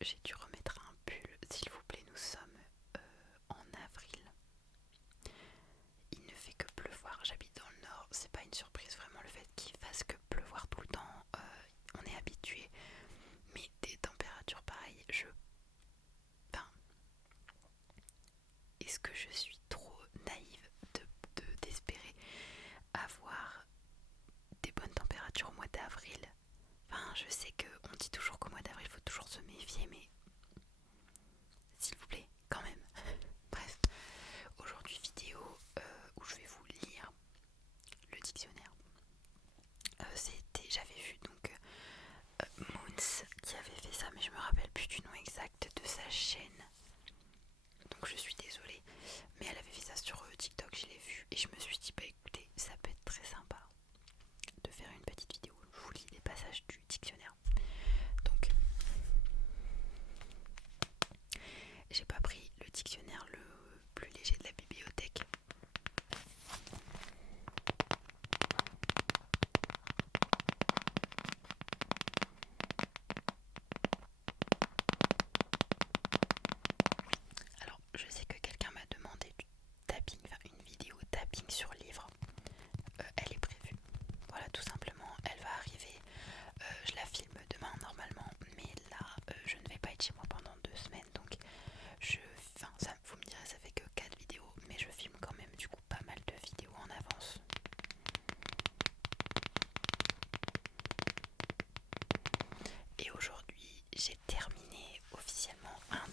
j'ai dû remettre un pull. S'il vous plaît, nous sommes en avril. Il ne fait que pleuvoir. J'habite dans le nord. C'est pas une surprise vraiment le fait qu'il fasse que pleuvoir tout le temps. On est habitué. Mais des températures pareilles, enfin, est-ce que je suis trop naïve d'espérer avoir des bonnes températures au mois d'avril? Enfin, je sais qu'on dit toujours qu'au mois d'avril, il faut toujours se méfier, mais s'il vous plaît, quand même. Bref, aujourd'hui vidéo où je vais vous lire le dictionnaire. J'avais vu donc Moons qui avait fait ça, mais je me rappelle plus du nom exact de sa chaîne. Donc je suis désolée, mais elle avait fait ça sur TikTok, je l'ai vu et je me suis dit bah écoutez, ça peut être très sympa de faire une petite vidéo où je vous lis les passages du dictionnaire. Donc j'ai pas pris le dictionnaire le plus léger de la bibliothèque. Alors je sais que quelqu'un m'a demandé du tapping, enfin une vidéo tapping sur livre. Elle est prévue. Voilà, tout simplement, elle va arriver. Je la filme demain normalement, mais là je ne vais pas être chez moi pendant 2 semaines, donc vous me direz ça fait que 4 vidéos, mais je filme quand même du coup pas mal de vidéos en avance. Et aujourd'hui j'ai terminé officiellement un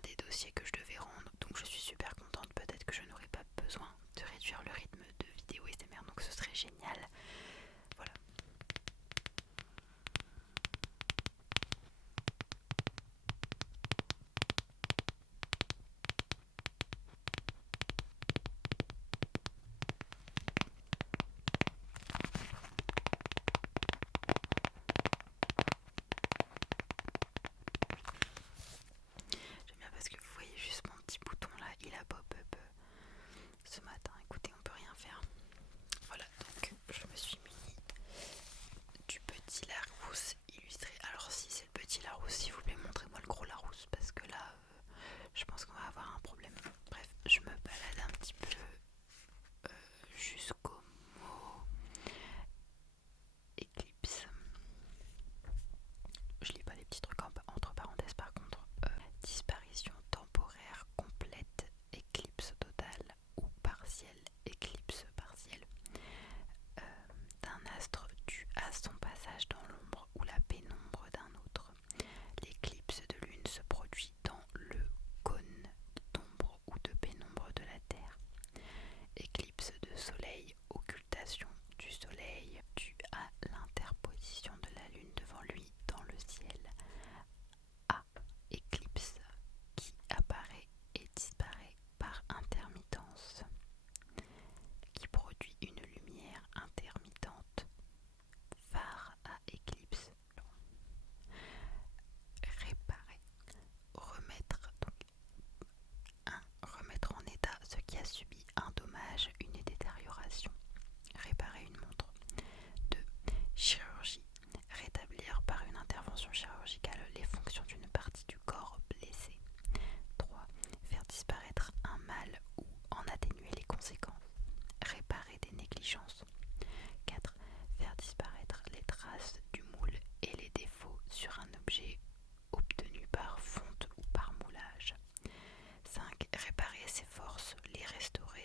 des dossiers que je devais rendre, donc je suis super contente. Peut-être que je n'aurai pas besoin de réduire le rythme de vidéo SMR, donc ce serait génial. Voilà. J'aime bien parce que vous voyez juste mon petit bouton là, il a pop-up ce matin. Écoutez, on peut rien faire. Voilà, donc je me suis munie du petit Larousse illustré. Alors si c'est le petit Larousse, s'il vous plaît, montrez-moi le gros Larousse parce que là, je pense qu'on va avoir un problème. Bref, je me balade un petit peu jusqu'au mot éclipse. Je lis pas les petits trucs entre parenthèses par contre. Disparition temporaire complète, éclipse totale ou partielle, éclipse partielle d'un astre dû à son passage dans l'ombre ou la pénombre d'un autre. L'éclipse de lune se produit dans le cône d'ombre ou de pénombre de la Terre. Éclipse de soleil, occultation du soleil due à l'interposition de la lune devant lui dans le ciel. A. Éclipse qui apparaît et disparaît par intermittence, qui produit une lumière intermittente. Phare à éclipse. Réparer. Remettre. Donc 1. Remettre en état ce qui a subi un dommage, une détérioration. Réparer une montre. 2. Chirurgie. Rétablir par une intervention chirurgicale les fonctions d'une partie du corps blessée. 3. Faire disparaître un mal ou en atténuer les conséquences. Réparer des négligences. 4. Faire disparaître les traces du moule et les défauts sur un objet obtenu par fonte ou par moulage. 5. Réparer ses forces, les restaurer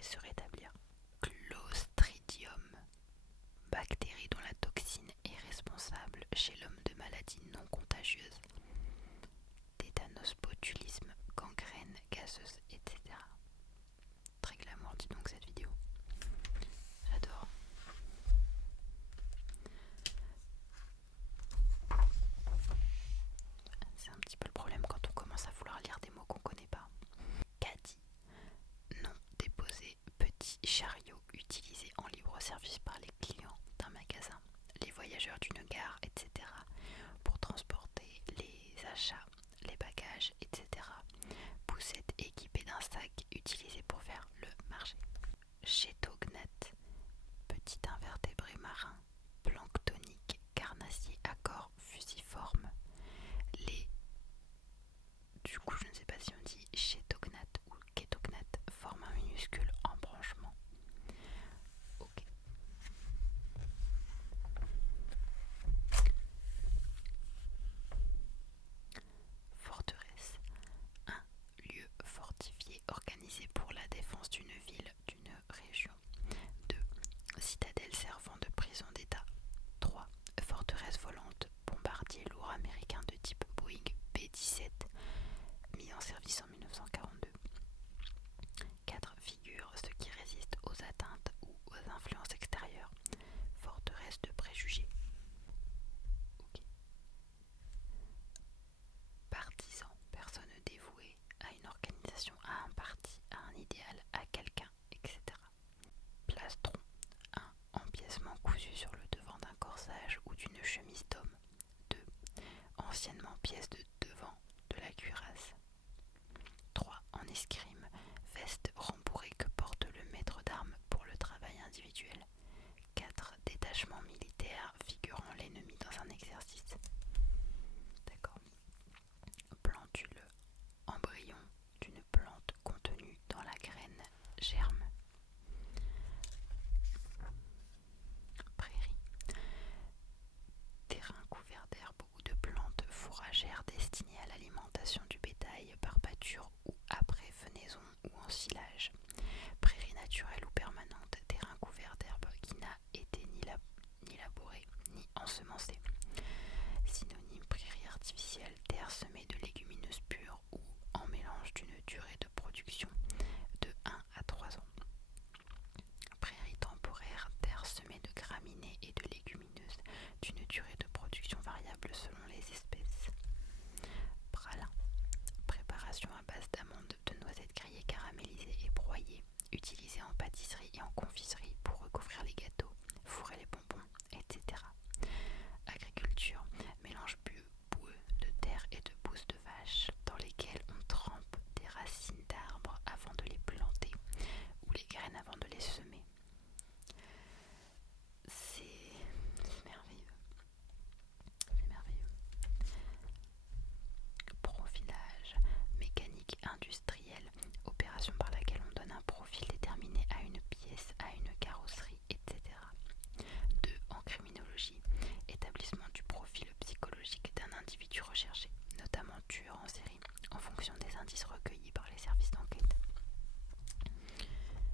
psychologie, établissement du profil psychologique d'un individu recherché, notamment tueur en série, en fonction des indices recueillis par les services d'enquête.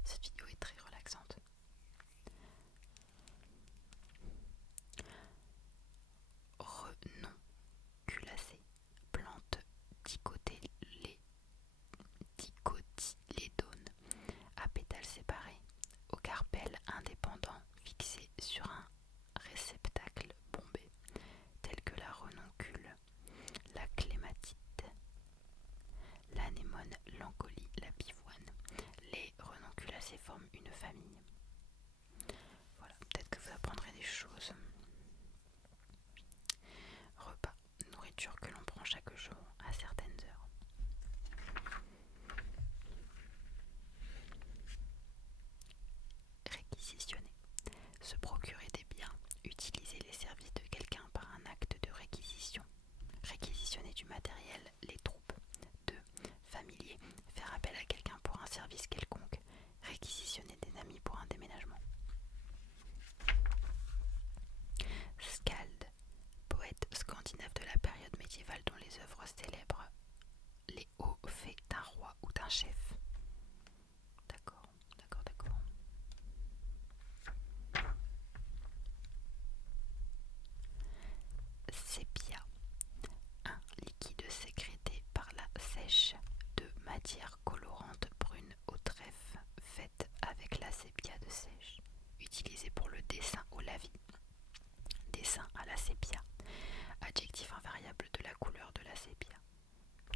Cette vidéo est très relaxante. Renonculacée, plante dicotylédone à pétales séparés, au carpel indépendant fixé sur un réceptacle bombé, tel que la renoncule, la clématite, l'anémone, l'ancolie, la pivoine. Les renonculacées forment une famille. Voilà, peut-être que vous apprendrez des choses. Repas, nourriture que l'on prend chaque jour à certaines heures. Réquisitionner, se procurer des biens, utiliser les services de quelqu'un par un acte de réquisition. Réquisitionner du matériel, les troupes. 2. Familier, faire appel à quelqu'un pour un service quelconque. Réquisitionner des amis pour un déménagement. Skald, poète scandinave de la période médiévale dont les œuvres célèbrent les hauts faits d'un roi ou d'un chef. D'accord. Sépia, un liquide sécrété par la sèche de matière colorante brune au trèfle faite avec la sépia de sèche, utilisée pour le dessin au lavis. Dessin à la sépia, adjectif invariable de la couleur de la sépia.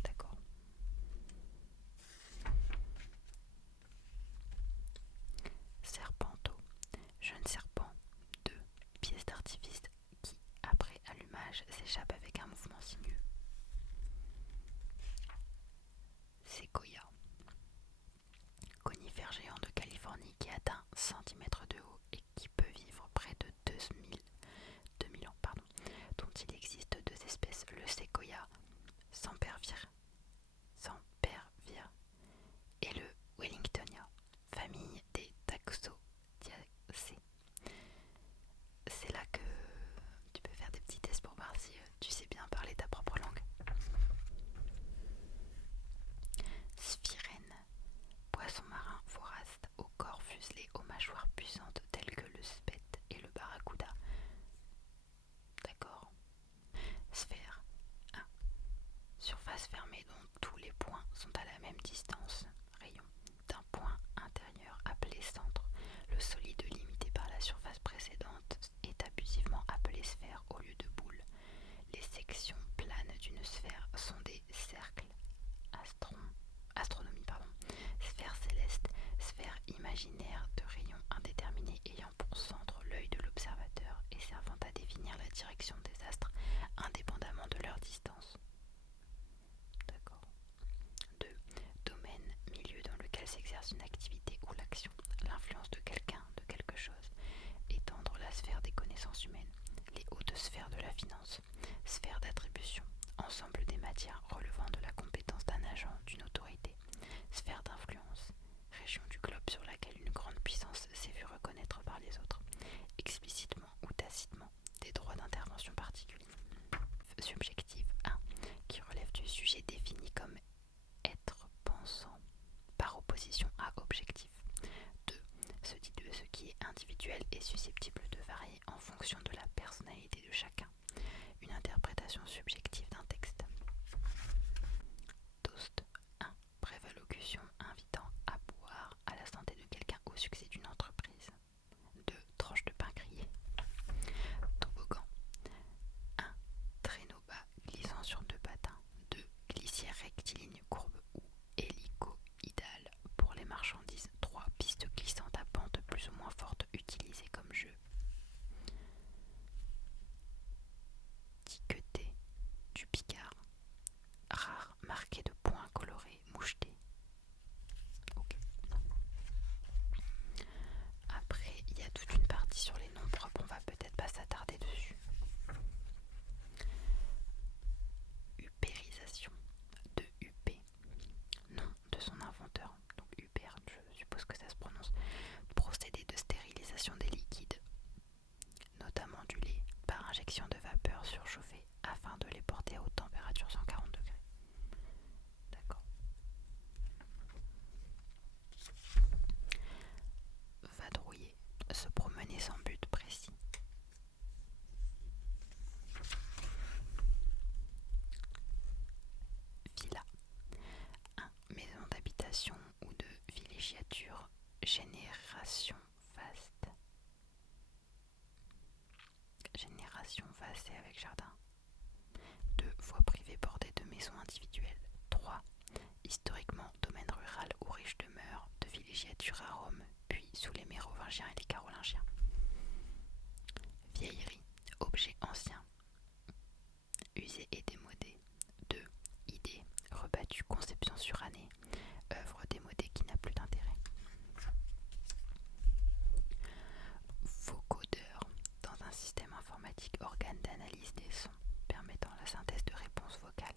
D'accord. Serpenteau, jeune serpent, 2 pièces d'artifice qui, après allumage, s'échappe avec un mouvement sinueux. Séquoia, conifère géant de Californie qui atteint cm de haut et qui peut vivre près de 2000 ans, dont il existe 2 espèces, le séquoia sempervirens et le Wellingtonia, famille des Taxodiacées. C'est là que tu peux faire des petits tests pour voir si tu sais bien parler ta propre langue. Sphyrène, poisson marin vorace au corps fuselé, aux mâchoires puissantes telles que le speth et le barracuda. D'accord. Sphère, 1. Surface fermée dont tous les points sont à la même distance, rayon, d'un point intérieur appelé centre. Le solide limité par la surface précédente est abusivement appelé sphère au lieu de boule. Les sections planes d'une sphère sont des cercles astronomie, sphère céleste, sphère imaginaire de rayon indéterminé ayant pour centre l'œil de l'observateur et servant à définir la direction des astres indépendamment de leur distance. D'accord. 2. Domaine, milieu dans lequel s'exerce une activité ou l'action, l'influence de quelqu'un, de quelque chose. Étendre la sphère des connaissances humaines, les hautes sphères de la finance. Sphère d'attribution, ensemble des matières relevant de la compétence d'un agent, d'une autorité. Sphère d'influence, région du globe sur laquelle une grande puissance s'est vue reconnaître par les autres, explicitement ou tacitement, des droits d'intervention particuliers. Subjective 1, qui relève du sujet défini comme être pensant, par opposition à objectif. 2. Se dit de ce qui est individuel et susceptible de varier en fonction de la personnalité de chacun. Une interprétation subjective d'un texte. Toast 1. Brève allocution invitant à boire à la santé de quelqu'un au succès d'une entreprise. 2. villégiature, génération vaste. Génération vaste et avec jardin. 2. Voies privées bordées de maisons individuelles. 3. Historiquement, domaine rural ou riche demeure de villégiature à Rome, puis sous les Mérovingiens et les Carolingiens. Vieillerie, objet ancien, usé et démodé. 2. Idée, rebattue, conception surannée, œuvre démodée qui n'a plus d'intérêt. Vocodeur, dans un système informatique, organe d'analyse des sons, permettant la synthèse de réponses vocales.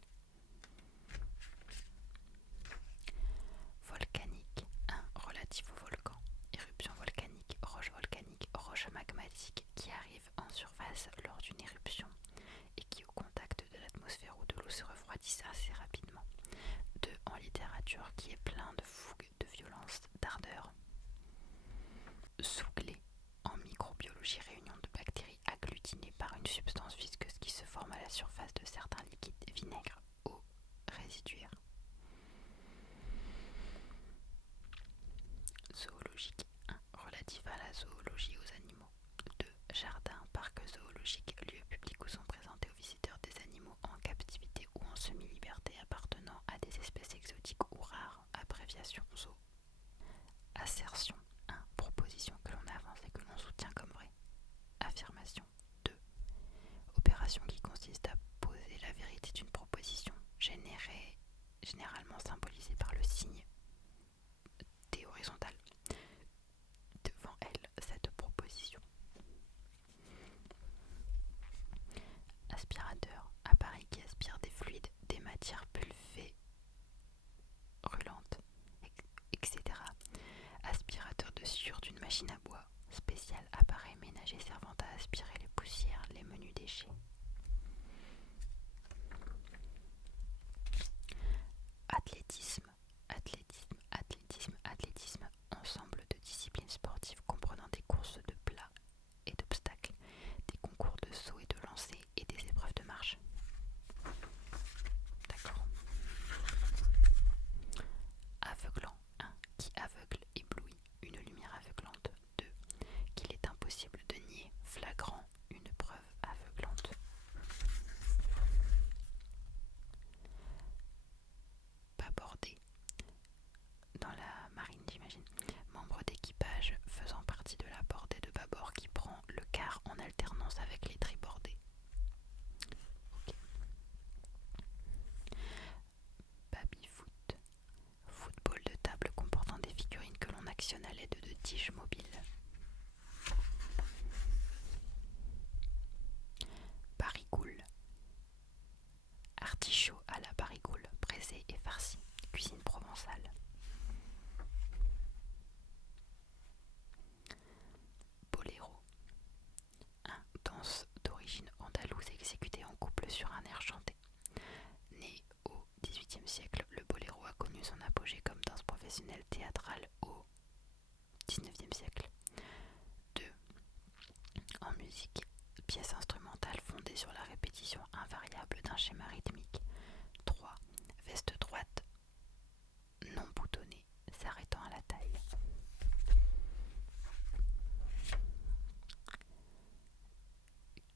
Volcanique, 1. Relatif au volcan. Éruption volcanique, roche magmatique qui arrive en surface lors d'une éruption et qui au contact de l'atmosphère ou de l'eau se refroidissent assez rapidement. 2. En littérature qui est plein de fougue, de violence, d'ardeur. Souglé, en microbiologie, réunion de bactéries agglutinées par une substance visqueuse qui se forme à la surface de certains liquides, vinaigre, eau résiduaire. Zoologique, 1. Relatif à la zoologie, aux animaux. 2. Jardin, parc zoologique, lieu public où sont présentés aux visiteurs des animaux en captivité ou en semi-liberté appartenant à des espèces exotiques ou rares. Abréviation zoo. Assertion, 1. Proposition que l'on avance et que l'on soutient comme vraie. Affirmation. 2. Opération qui consiste à poser la vérité d'une proposition, généralement symbolisée par le signe T horizontal devant elle, cette proposition. Aspirateur, appareil qui aspire des fluides, des matières pulvérulantes, etc. Aspirateur de sciure d'une machine à bois, spécial appareil ménager servant à aspirer les poussières, les menus déchets. Athlétisme, ensemble de disciplines sportives comprenant des courses de plats et d'obstacles, des concours de saut et de lancer et des épreuves de marche. D'accord. Aveuglant, 1. Qui aveugle, éblouit, une lumière aveuglante. 2. Qu'il est impossible de nier, flagrant, une preuve aveuglante. Bâbordé, dans la marine j'imagine, membre d'équipage faisant partie de la bordée de bâbord qui prend le quart en alternance avec les tribordés. Okay. Baby-foot, football de table comportant des figurines que l'on actionne à l'aide de tiges mobiles. Barigoule, artichaut à la barigoule, braisé et farci, cuisine provençale. Boléro, 1. Danse d'origine andalouse exécutée en couple sur un air chanté. Né au XVIIIe siècle, le boléro a connu son apogée comme danse professionnelle théâtrale au XIXe siècle. 2. En musique, pièce instrumentale fondée sur la répétition invariable d'un schéma rythmique. 3. Veste droite, non boutonnée, s'arrêtant à la taille.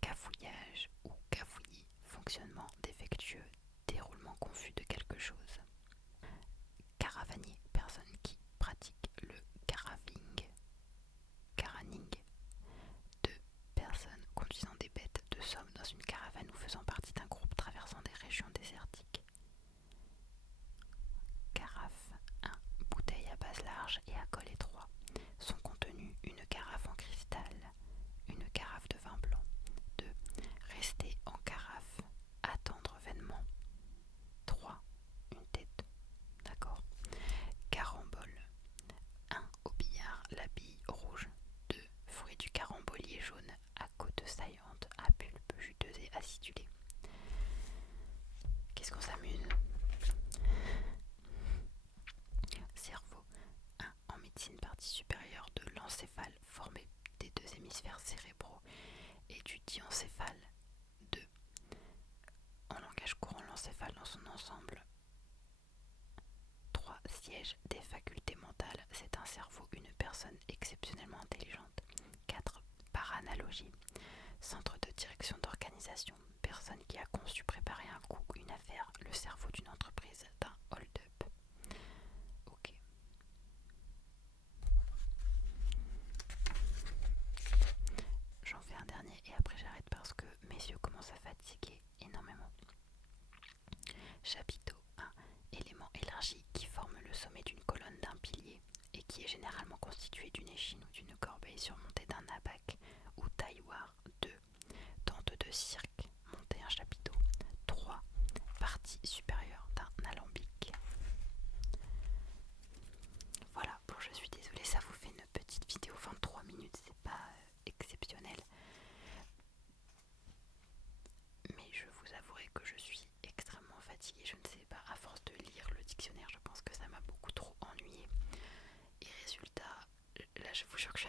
Cafouillage ou cafouillis, fonctionnement défectueux, déroulement confus de quelque chose. Caravanier, personne qui pratique le caraning. 2. Personnes conduisant des bêtes de somme dans une caravane ou faisant partie d'un groupe traversant des régions désertiques. Carafe, 1. Bouteille à base large et à col étroit. Son contenu, une carafe en cristal, une carafe de vin blanc. 2. Rester en carafe, attendre vainement. 3. Une tête. D'accord. Carambole, 1. Au billard, la bille rouge. 2. Fruit du carambolier jaune à côte saillante, à pulpe juteuse et acidulée. Qu'est-ce qu'on s'amuse? Cerveau, 1. En médecine, partie supérieure de l'encéphale formée des deux hémisphères cérébraux et du diencéphale. 2. En langage courant, l'encéphale dans son ensemble. 3. Siège des facultés mentales, c'est cerveau, une personne exceptionnellement intelligente. 4. Par analogie, centre de direction d'organisation, personne qui a conçu préparer un coup, une affaire, le cerveau d'une entreprise, d'un hold-up. Ok. J'en fais un dernier et après j'arrête parce que mes yeux commencent à fatiguer énormément. Chapiteau 1. Élément élargi qui forme le sommet d'une colonne d'un pilier et qui est généralement constitué d'une échine ou d'une corbeille surmontée d'un abac ou tailloir. 2. Tente de cirque, monter un chapiteau. 3. Partie supérieure d'un alambic. Voilà, bon je suis désolée, ça vous fait une petite vidéo 23 minutes, c'est pas exceptionnel. Mais je vous avouerai que je suis extrêmement fatiguée, je ne sais pas, à force de lire le dictionnaire, je pense que ça m'a beaucoup trop ennuyée. Et résultat, là je vous jure que